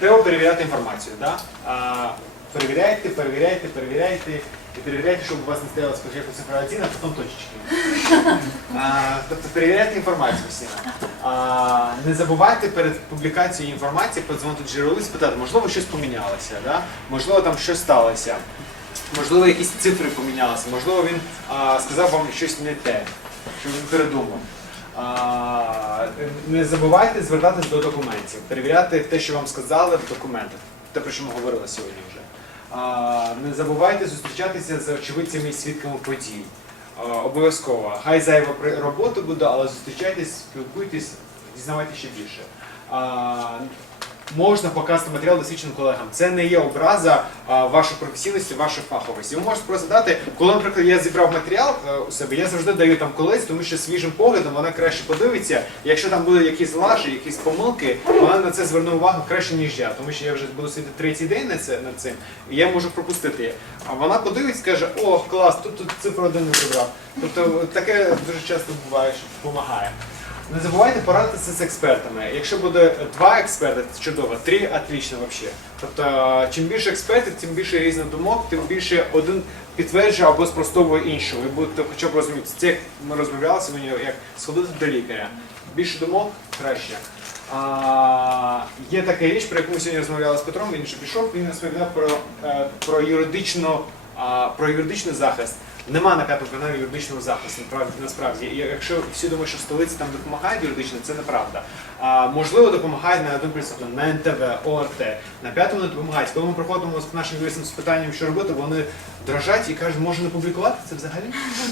треба перевіряти інформацію. Да? А, перевіряйте, перевіряйте, перевіряйте. І перевіряйте, щоб у вас не стояло спочатку цифра 1, а потім точечки. Тобто перевіряйте інформацію. А, не забувайте перед публікацією інформації подзвонити джерелу і спитати, можливо, щось помінялося, да? можливо, там щось сталося. Можливо, якісь цифри помінялися, можливо, він а, сказав вам щось не те, що він передумав. Не забувайте звертатись до документів, перевіряти те, що вам сказали в документах, те, про що ми говорили сьогодні вже. Не забувайте зустрічатися з очевидцями і свідками подій. Обов'язково. Хай зайва робота буде, але зустрічайтесь, спілкуйтесь, дізнавайтеся ще більше. Можна показати матеріал досвідченим колегам. Це не є образа вашої професійності, вашої фаховості. Ви можете просто дати, коли, наприклад, я зібрав матеріал е, у себе, я завжди даю там колись, тому що свіжим поглядом вона краще подивиться. Якщо там будуть якісь лажі, якісь помилки, вона на це зверне увагу краще, ніж я, тому що я вже буду сидіти третій день на це над цим, і я можу пропустити. А вона подивиться, скаже, о, клас, тут, тут цифру один не прибрав. Тобто таке дуже часто буває, що допомагає. Не забувайте порадитися з експертами. Якщо буде два експерти, це чудово, три отлично взагалі. Тобто, чим більше експертів, тим більше різних думок, тим більше один підтверджує або спростовує іншого. Ви будете хоча б розуміти. Це як ми розмовляли сьогодні, як сходити до лікаря. Більше думок краще. А, є така річ, про яку ми сьогодні розмовляли з Петром, він ще пішов, він розповідав про, е, про юридичну про юридичний захист. Нема на п'ятому каналі юридичного захисту, насправді-. Якщо всі думають, що в столиці там допомагають юридично, це неправда. А, можливо, допомагають на один один, на НТВ, ОРТ. На п'ятому не допомагають. Коли ми приходимо з нашим юристом з питанням, що робити, вони дрожать і кажуть, може не публікувати це взагалі.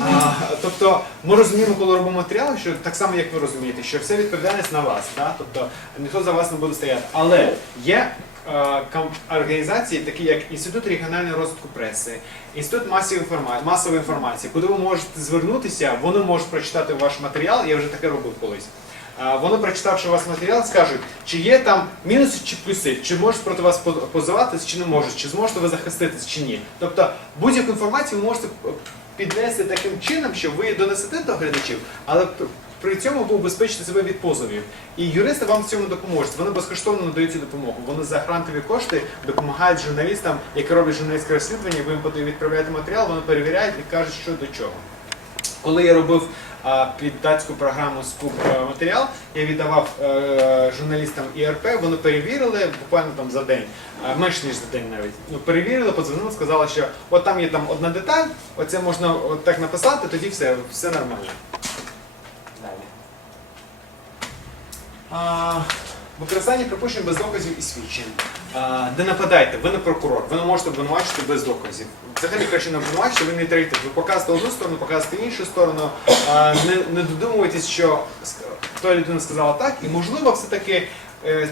А, тобто ми розуміємо, коли робимо матеріали, що так само, як ви розумієте, що вся відповідальність на вас. Да? Тобто ніхто за вас не буде стояти. Але є е, організації, такі як Інститут регіонального розвитку преси, Інститут масової інформації, масової інформації, куди ви можете звернутися, вони можуть прочитати ваш матеріал, я вже таке робив колись. Вони, прочитавши ваш матеріал, скажуть, чи є там мінуси чи плюси, чи можуть проти вас по- позиватись, чи не можуть, чи зможете ви захиститись, чи ні. Тобто будь-яку інформацію ви можете піднести таким чином, що ви донесете до глядачів, але при цьому ви убезпечите себе від позовів. І юристи вам в цьому допоможуть. Вони безкоштовно надають цю допомогу. Вони за грантові кошти допомагають журналістам, які роблять журналістське розслідування. Ви їм відправляєте матеріал, вони перевіряють і кажуть, що до чого. Коли я робив а, під датську програму Скуп е, матеріал, я віддавав е, журналістам ІРП, вони перевірили буквально там за день, е, менш ніж за день навіть. Ну, перевірили, подзвонили, сказали, що от там є там одна деталь, оце можна так написати, тоді все, все нормально. Далі. А, Використання припущень без доказів і свідчень. Не нападайте, ви не прокурор, ви не можете обвинувачити без доказів. Взагалі краще не обвинувачити, ви не третите. Ви показуєте одну сторону, показуєте іншу сторону. Не, не додумуйтесь, що той людина сказала так, і можливо все-таки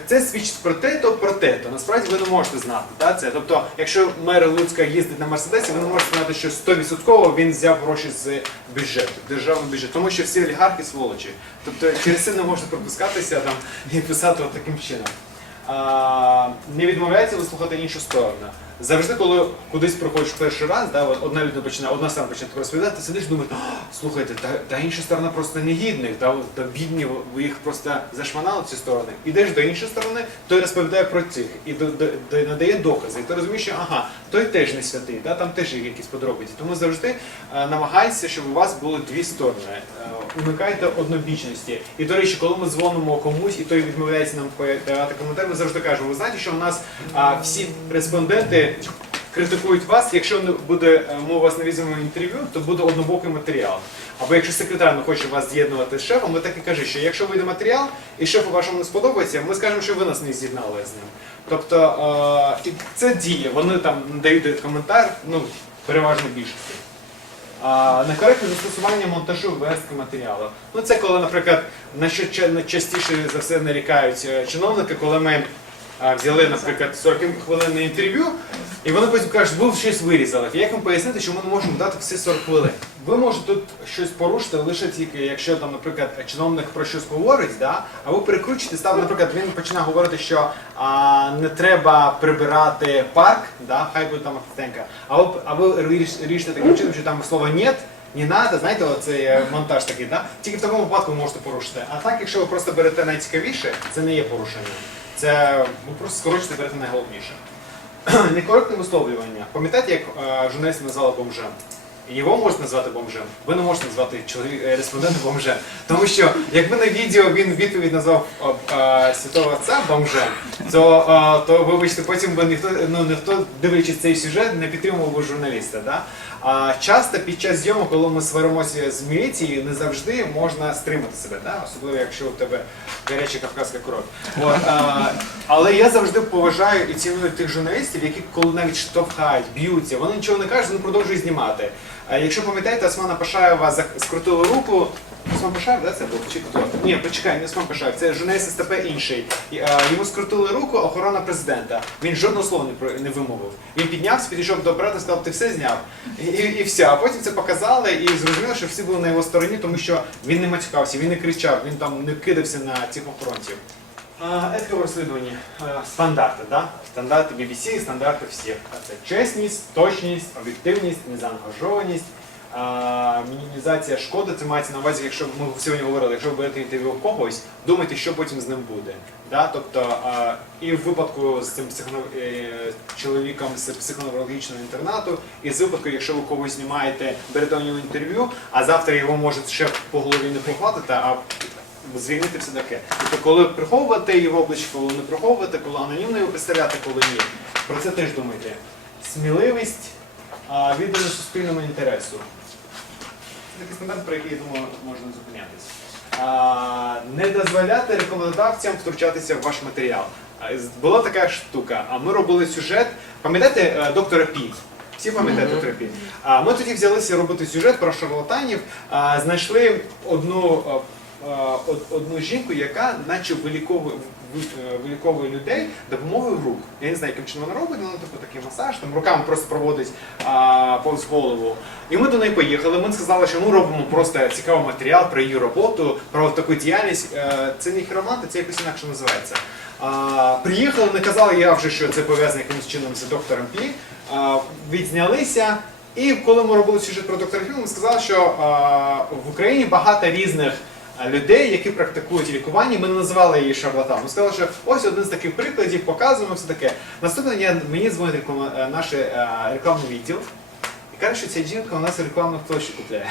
це свідчить про те, то про те, то насправді ви не можете знати. Та, це. Тобто, якщо мер Луцька їздить на Мерседесі, ви не можете знати, що 100% він взяв гроші з бюджету, державного бюджету, тому що всі олігархи сволочі. Тобто через це не можна пропускатися там і писати от таким чином. А, не відмовляється вислухати іншу сторону. Завжди, коли кудись приходиш перший раз, да, одна людина починає, одна сторона починає розповідати, ти сидиш думаєш, слухайте, та, та інша сторона просто негідних, от, та бідні, їх просто зашманали ці сторони. Ідеш до іншої сторони, той розповідає про цих і до, до, до- надає докази. І ти розумієш, що ага, той теж не святий, да, там теж є якісь подробиці. Тому завжди е, намагайся, щоб у вас були дві сторони. Е, уникайте однобічності. І до речі, коли ми дзвонимо комусь, і той відмовляється нам давати коментар, ми завжди кажемо, ви знаєте, що у нас а, всі респонденти критикують вас, якщо не буде е, ми у вас не візьмемо інтерв'ю, то буде однобокий матеріал. Або якщо секретар не хоче вас з'єднувати з шефом, ви так і кажіть, що якщо вийде матеріал і шефу вашому не сподобається, ми скажемо, що ви нас не з'єднали з ним. Тобто е, це діє, вони там надають коментар, ну, переважно більшості. Некоректне застосування монтажу верстки матеріалу. Ну це коли, наприклад, на що ча- частіше за все нарікають е, чиновники, коли ми взяли, наприклад, 40 хвилинне інтерв'ю, і вони потім кажуть, ви щось вирізали. Як вам пояснити, що ми не можемо дати всі 40 хвилин? Ви можете тут щось порушити лише тільки, якщо там, наприклад, чиновник про щось говорить, да? а ви перекручуєте, став, наприклад, він починає говорити, що а, не треба прибирати парк, да? хай буде там акцентка. А ви, ріж- таким чином, що там слово «нет», не надо, знаєте, оцей монтаж такий, да? тільки в такому випадку ви можете порушити. А так, якщо ви просто берете найцікавіше, це не є порушення. Це ви просто скорочите берете найголовніше. Некоректне висловлювання. Пам'ятаєте, як е, журналісти назвали бомжем? Його можна назвати бомжем. Ви не можете назвати чоловік е, респондента бомжем. Тому що якби на відео він відповідь назвав е, е, святого отця бомжем, то, е, то вибачте, потім би ніхто ну ніхто, дивлячись цей сюжет, не підтримував би журналіста. Да? А часто під час зйомок, коли ми сваримося з міліцією, не завжди можна стримати себе, да? особливо якщо у тебе гаряча кавказька кров. От, а, але я завжди поважаю і ціную тих журналістів, які коли навіть штовхають, б'ються, вони нічого не кажуть, вони продовжують знімати. А якщо пам'ятаєте, Османа Пашаєва скрутили руку. Осман Пашаєв, да, це був? Чи хто? Ні, почекай, не Осман Пашаєв, це журналіст СТП інший. А, йому скрутили руку охорона президента. Він жодного слова не, не вимовив. Він піднявся, підійшов до оператора, сказав, ти все зняв. І, і, все. А потім це показали і зрозуміло, що всі були на його стороні, тому що він не матюкався, він не кричав, він там не кидався на цих охоронців. А, Етикове розслідування. А, Стандарти, да? Стандарти BBC, стандарти всіх. Це чесність, точність, об'єктивність, незаангажованість, мінімізація шкоди. Це мається на увазі, якщо ми сьогодні говорили, якщо ви берете інтерв'ю когось, думайте, що потім з ним буде. Да? Тобто, а, і в випадку з цим психоно... е, чоловіком з психоневрологічного інтернату, і з випадку, якщо ви когось знімаєте, берете у нього інтерв'ю, а завтра його може ще по голові не погладити, а звільнити все таке. Тобто, коли приховувати його обличчя, коли не приховувати, коли анонімно його представляти, коли ні. Про це теж думайте. Сміливість, а, відданість суспільному інтересу. Такий стандарт, про який, я думаю, можна зупинятися. Не дозволяти рекламодавцям втручатися в ваш матеріал. Була така штука. А ми робили сюжет. Пам'ятаєте е, доктора Пі? Всі пам'ятаєте доктора Пі? А ми тоді взялися робити сюжет про шарлатанів. Знайшли одну. Е, од- Одну жінку, яка наче виліковує, е, виліковує людей допомогою рук. Я не знаю, яким чином вона робить, але ну, типу такий масаж, там руками просто проводить а, повз голову. І ми до неї поїхали. Ми сказали, що ми робимо просто цікавий матеріал про її роботу, про таку діяльність. Е, Це не хіроманти, це якось інакше називається. А, приїхали, не казали я вже, що це пов'язано якимось чином з доктором Пі. А, відзнялися. І коли ми робили сюжет про доктора Пі, ми сказали, що а, в Україні багато різних людей, які практикують лікування. Ми не називали її шарлатаном. Ми сказали, що ось один з таких прикладів, показуємо все таке. Наступне дня мені дзвонить реклама, е, наш е, рекламний відділ і каже, що ця жінка у нас рекламних площі купляє.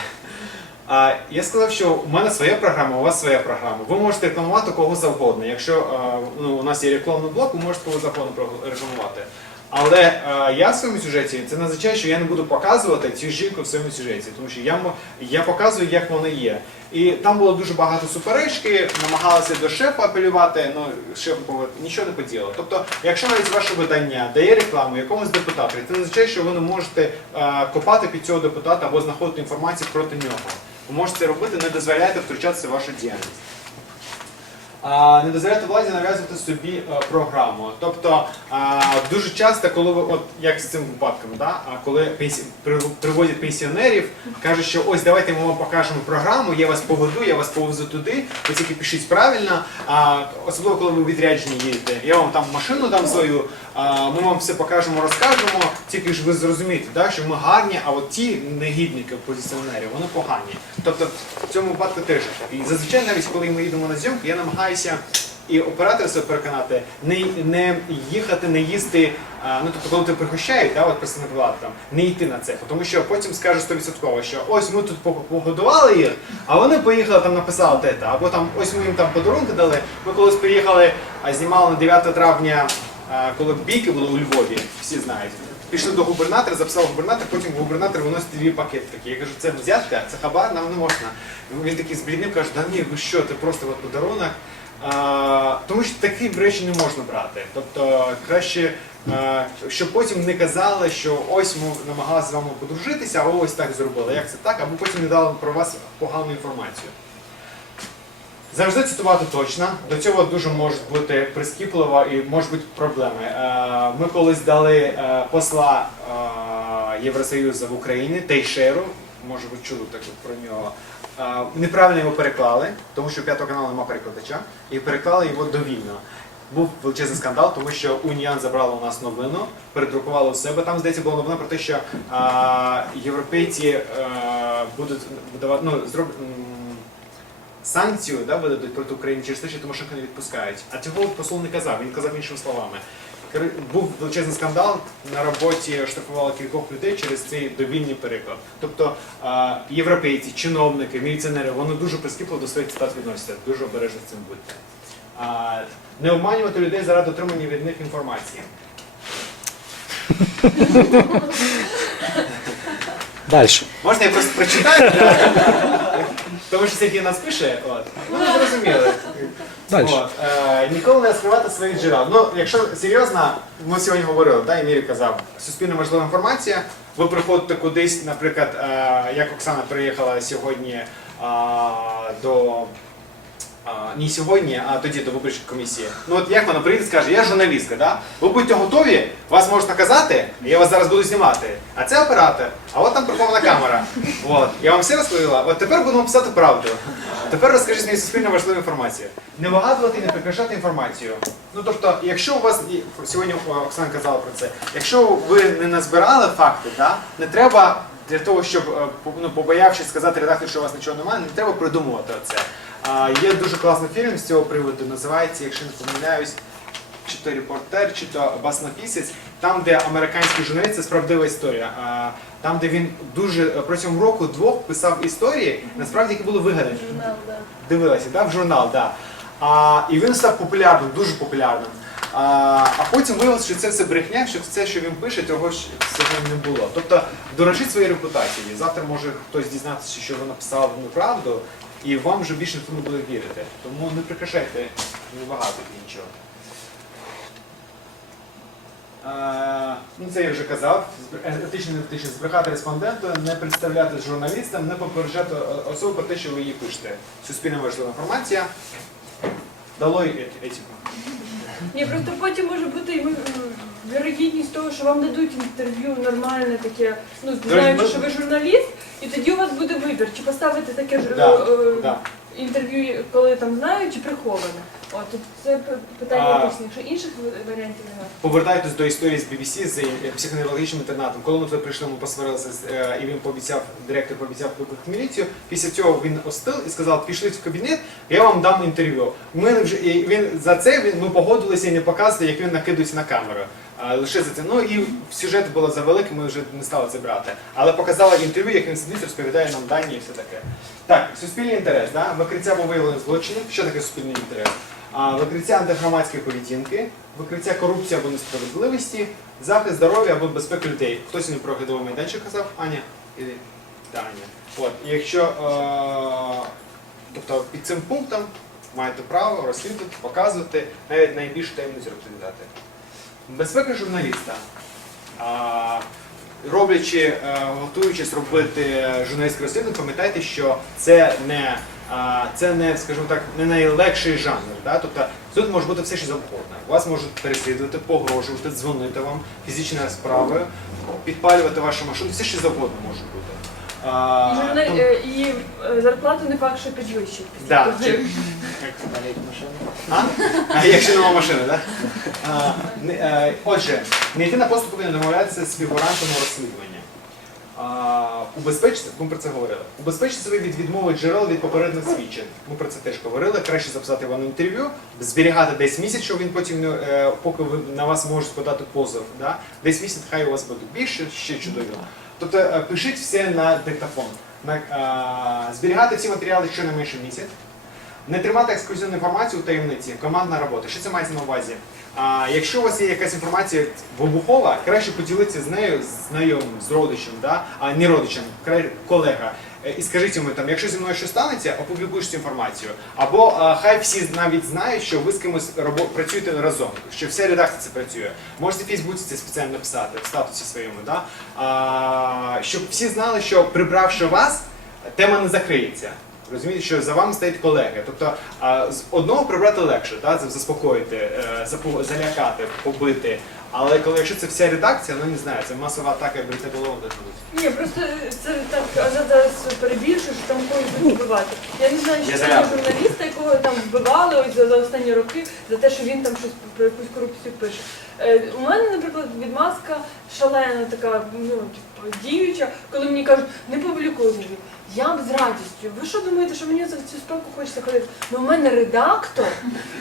А я сказав, що у мене своя програма, у вас своя програма. Ви можете рекламувати кого завгодно. Якщо е, ну, у нас є рекламний блок, ви можете кого завгодно рекламувати. Але е, я в своєму сюжеті це не означає, що я не буду показувати цю жінку в своєму сюжеті, тому що я, я показую, як вона є. І там було дуже багато суперечки, намагалися до шефа апелювати, ну шеф говорить, нічого не поділо. Тобто, якщо навіть ваше видання дає рекламу якомусь депутату, це не означає, що ви не можете е, копати під цього депутата або знаходити інформацію проти нього. Ви можете це робити, не дозволяйте втручатися в вашу діяльність. Не дозволяти владі нав'язувати собі е, програму. Тобто дуже часто, коли ви, от як з цим випадком, да, коли приводять пенсіонерів, кажуть, що ось давайте ми вам покажемо програму, я вас поведу, я вас повезу туди, ви тільки пишіть правильно. А, особливо коли ви відряджені їдете. Я вам там машину дам свою, ми вам все покажемо, розкажемо. Тільки ж ви зрозумієте, да, що ми гарні, а от ті негідники позиціонерів, вони погані. Тобто в цьому випадку теж. І зазвичай навіть коли ми їдемо на зйомку, я намагаюся і оператора себе переконати, не, не їхати, не їсти. а, ну тобто, коли ти пригощають, да, от представник влади там, не йти на це, тому що потім скажуть 100%, що ось ми тут по- погодували їх, а вони поїхали там написали те, або там ось ми їм там подарунки дали. Ми колись приїхали, а знімали на 9 травня, коли бійки були у Львові, всі знають. Пішли до губернатора, записав губернатор, потім губернатор виносить дві пакети такі. Я кажу, це взятка, це хабар, нам не можна. Він такий збліднив, каже, да ні, ви що, це просто от подарунок. А, тому що такі речі не можна брати. Тобто краще, а, щоб потім не казали, що ось ми намагалися з вами подружитися, а ось так зробили. Як це так? Або потім не дали про вас погану інформацію. Завжди цитувати точно. До цього дуже можуть бути прискіпливо і можуть бути проблеми. Е, Ми колись дали е, посла е, Євросоюзу в Україні Тейшеру, може ви чули так про нього. Неправильно його переклали, тому що п'ятого каналу немає перекладача, і переклали його довільно. Був величезний скандал, тому що Уніан забрала у нас новину, передрукувала у себе. Там здається була новина про те, що європейці будуть ну, зроб, м, санкцію да, видадуть проти України через те, що Тимошенко не відпускають. А цього посол не казав, він казав іншими словами. Був величезний скандал на роботі штрафували кількох людей через цей довільний переклад. Тобто європейці, чиновники, міліціонери, вони дуже прискіпливо до своїх цитат відносяться, дуже обережно з цим будьте. Не обманювати людей заради отримання від них інформації. Дальше. Можна я просто прочитаю? Тому що Сергій нас пише, от. Ну, ви зрозуміли. Дальше. От, е, ніколи не розкривати своїх джерел. Ну, якщо серйозно, ми сьогодні говорили, да, Мірі казав, суспільно важлива інформація. Ви приходите кудись, наприклад, е, як Оксана приїхала сьогодні е, до. А, не сьогодні, а тоді до виборчої комісії. Ну от як вона приїде і скаже, я журналістка, да? ви будьте готові, вас можуть наказати, я вас зараз буду знімати. А це оператор, а от там прихована камера. От. Я вам все розповіла. От тепер будемо писати правду. Тепер розкажіть мені суспільно важливу інформацію. Не вигадувати і не прикрашати інформацію. Ну тобто, якщо у вас сьогодні Оксана казала про це, якщо ви не назбирали факти, да, не треба для того, щоб е, ну, побоявшись сказати редактору, що у вас нічого немає, не треба придумувати це. Є дуже класний фільм з цього приводу, називається, якщо не помиляюсь, чи то репортер, чи то баснопісець, там, де американський журналіст, це справдива історія. Там, де він дуже протягом року двох писав історії, насправді які були вигадані. Журнал, да. Дивилася, да, в журнал, да. А, і він став популярним, дуже популярним. А, а потім виявилося, що це все брехня, що все, що він пише, того ж всього не було. Тобто дорожіть своєю репутацією. Завтра може хтось дізнатися, що ви написали неправду, і вам вже більше ніхто буде вірити. Тому не прикрашайте небагато нічого. Е, Ну, це я вже казав. Етично не етично збрехати респонденту, не представляти журналістам, не попереджати е, особу про те, що ви їй пишете. Суспільно важлива інформація. Дало й ет- етику. Ні, просто потім може бути вірогідність того, що вам дадуть інтерв'ю нормальне таке, ну знаючи, ми- що ви журналіст, і тоді у вас буде вибір, чи поставити таке ж Да, е, е, да. інтерв'ю, коли там знають, чи приховане. От тут це п- питання А-. Якщо інших в- варіантів немає. Повертайтесь до історії з BBC з е, психоневрологічним інтернатом. Коли ми туди прийшли, ми посварилися з- е, і він пообіцяв, директор пообіцяв викликати міліцію. Після цього він остив і сказав, пішли в кабінет, я вам дам інтерв'ю. Ми вже і він за це він ми погодилися і не показувати, як він накидується на камеру. Лише за це. Ну і сюжет було завеликий, ми вже не стали це брати. Але показала інтерв'ю, як він сидить, розповідає нам дані і все таке. Так, суспільний інтерес, да? викриття або виявлення злочинів. Що таке суспільний інтерес? А, викриття антигромадської поведінки, викриття корупції або несправедливості, захист здоров'я або безпеки людей. Хтось сьогодні про оглядовий майданчик казав? Аня? І... Та, Аня. От, і якщо е... тобто під цим пунктом маєте право розслідувати, показувати, навіть найбільшу таємницю розповідати. Безпека журналіста. Роблячи, е, готуючись робити журналістське розслідування, пам'ятайте, що це не, це не, скажімо так, не найлегший жанр. Да? Тобто тут може бути все, що завгодно. Вас можуть переслідувати, погрожувати, дзвонити вам, фізичною справою, підпалювати вашу машину, все, що завгодно може бути. А, І, журнал- тому- е, і е, зарплату не факт, що підвищить. Да, чи- А? А якщо нема машини, так? А, е, Отже, не йти на поступки, не домовлятися з фігурантами розслідування. А, Убезпечити, ми про це говорили. Убезпечити себе від відмови джерел від попередніх свідчень. Ми про це теж говорили. Краще записати вам інтерв'ю, зберігати десь місяць, щоб він потім, е, поки ви на вас можуть подати позов. Да? Десь місяць хай у вас буде більше, ще чудові. Тобто е, пишіть все на диктофон. На, е, зберігати всі матеріали щонайменше місяць. Не тримати ексклюзивну інформацію у таємниці, командна робота. Що це мається на увазі? А, якщо у вас є якась інформація вибухова, краще поділитися з нею, з знайомим, з родичем, да? а не родичем, колега. Е, І скажіть йому там, якщо зі мною щось станеться, опублікуєш цю інформацію. Або а, хай всі навіть знають, що ви з кимось робо- працюєте разом, що вся редакція це працює. Можете в Фейсбуці це спеціально написати, в статусі своєму, да? а, щоб всі знали, що прибравши вас, тема не закриється. Розумієте, що за вами стоять колеги. Тобто а, з одного прибрати легше, та, заспокоїти, е, запу- залякати, побити. Але коли якщо це вся редакція, ну не знаю, це масова атака бритоголовна будуть. Ні, просто це так а зараз перебільшую, що там когось будуть вбивати. Я не знаю, Я що це журналіста, якого там вбивали ось за, за останні роки за те, що він там щось про якусь корупцію пише. Е, у мене, наприклад, відмазка шалена така, ну діюча, коли мені кажуть, не публікуй інтерв'ю. Я б з радістю. Ви що думаєте, що мені за цю справку хочеться ходити? Ну, в мене редактор,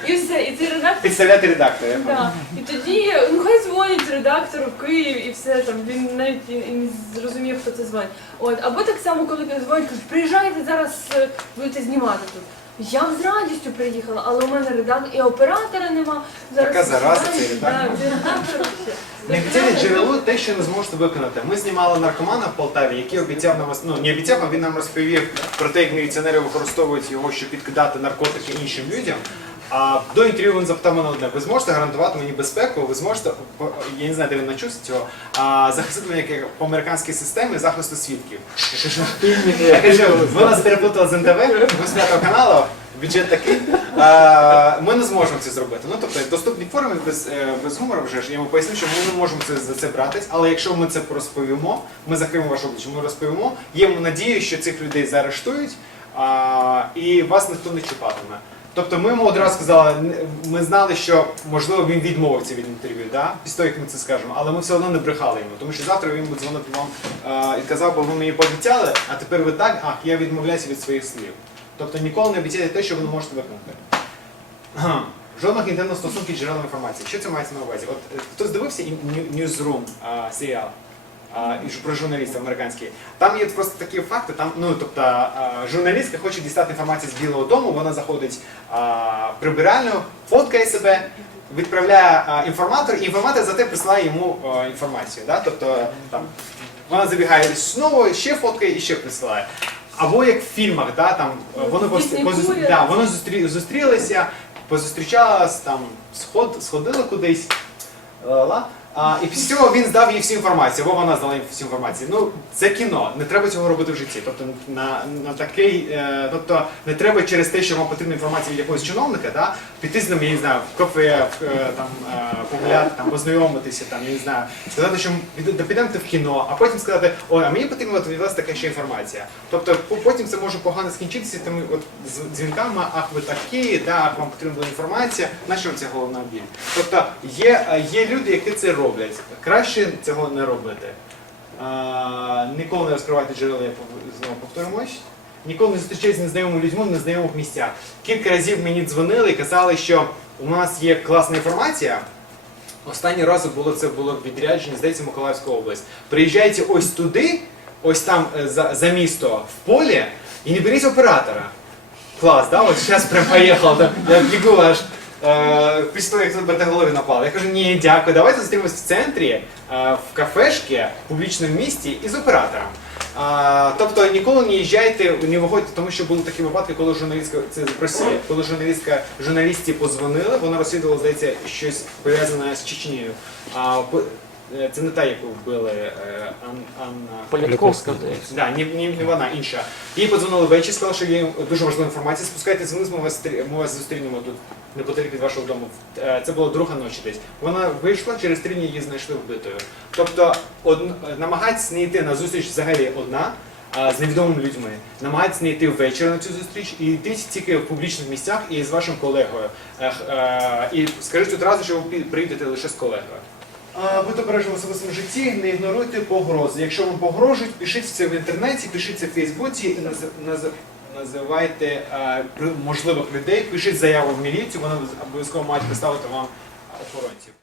і все, і цей редактор. Підставляти редактора. я Да. І тоді, ну хай дзвонить редактору в Київ і все там. Він навіть і, і не зрозумів, хто це дзвонить. От або так само, коли дзвонять, кажуть, приїжджайте зараз, е, будете знімати тут. Я б з радістю приїхала, але у мене редактор і оператора нема. Зараз Така зараза, це редактор. да, цей редактор вообще. Неофіційне джерело те, що не зможете виконати. Ми знімали наркомана в Полтаві, який обіцяв нам ну не обіцяв, а він нам розповів про те, як міліціонери використовують його, щоб підкидати наркотики іншим людям. А до інтерв'ю він запитав мене одне: ви зможете гарантувати мені безпеку? Ви зможете я не знаю, де він начувся цього, а захистити мене як по американській системі захисту свідків. Я кажу, я кажу, ви нас переплутали з НТВ, ви з п'ятого каналу. Бюджет такий. А, ми не зможемо це зробити. Ну тобто, в доступній формі без, е, без гумору вже ж я йому пояснив, що ми не можемо це за це братись, але якщо ми це розповімо, ми закриємо ваше обличчя, ми розповімо, є надія, що цих людей заарештують а, і вас ніхто не чіпатиме. Тобто ми йому одразу сказали, ми знали, що можливо він відмовиться від інтерв'ю, да? після того, як ми це скажемо, але ми все одно не брехали йому, тому що завтра він буде дзвонити вам а, і казав, бо ви мені пообіцяли, а тепер ви так, ах, я відмовляюся від своїх слів. Тобто ніколи не обіцяйте те, що ви не можете виконати. Жодних інтернет стосунків з джерелом інформації. Що це мається на увазі? От е, хтось дивився Newsroom серіал а, і ж про журналістів американський. Там є просто такі факти. Там, ну тобто, журналістка хоче дістати інформацію з Білого Дому, вона заходить в прибиральню, фоткає себе, відправляє а, інформатор, і інформатор за те присилає йому а, інформацію. Да? Тобто там вона забігає знову, ще фоткає і ще присилає. Або як в фільмах, да, там е, вони пос- Дійсні позу- да, вони зустрі, зустрілися, позустрічалась, там сход, сходили кудись. ла-ла. А, і після цього він здав їй всю інформацію, або вона здала їй всю інформацію. Ну, це кіно, не треба цього робити в житті. Тобто на, на такий, е, тобто не треба через те, що вам потрібна інформація від якогось чиновника, да, піти з ним, я не знаю, в кафе, е, там, е, погуляти, там, познайомитися, там, я не знаю, сказати, що піде- підемте в кіно, а потім сказати, ой, а мені потрібна від вас така ще інформація. Тобто потім це може погано скінчитися тими от з- дзвінками, ах ви такі, да, ах, вам потрібна інформація, на що це головна біль. Тобто є, е, є люди, які це роблять. Краще цього не робити. А, ніколи не розкривайте джерела, я знову повторююсь. Ніколи не зустрічайтеся з незнайомими людьми в незнайомих місцях. Кілька разів мені дзвонили і казали, що у нас є класна інформація. Останній раз було це було в відрядженні, здається, Миколаївська область. Приїжджайте ось туди, ось там е, за, за місто в полі, і не беріть оператора. Клас, да? От зараз прям поїхав. Я бігу аж після того, як тут Бертеголові напали. Я кажу, ні, дякую, давайте зустрінемось в центрі, е, в кафешці, в публічному місті і з оператором. А, тобто ніколи не їжджайте, не виходьте, тому що були такі випадки, коли журналістка це з коли журналістка журналісті позвонили, вона розслідувала, здається, щось пов'язане з Чечнею. Е, це не та, яку вбили е, Ан- Анна. Політковська, здається. Да, ні, ні, не вона, інша. Їй подзвонили ввечері, сказали, що є дуже важлива інформація. Спускайтеся вниз, ми вас, стрі- ми вас зустрінемо тут неподалік від вашого дому. Е, Це була друга ночі десь. Вона вийшла, через три дні її знайшли вбитою. Тобто од... намагайтесь не йти на зустріч взагалі одна. а, З невідомими людьми. Намагайтесь не йти ввечері на цю зустріч і йдіть тільки в публічних місцях і з вашим колегою. Е, І скажіть одразу, що ви пі- приїдете лише з колегою. Будьте обережні в особистому житті, не ігноруйте погрози. Якщо вам погрожують, пишіть це в інтернеті, пишіть це в Фейсбуці і наз- наз- називайте можливих людей, пишіть заяву в міліцію, вони обов'язково мають представити вам охоронців.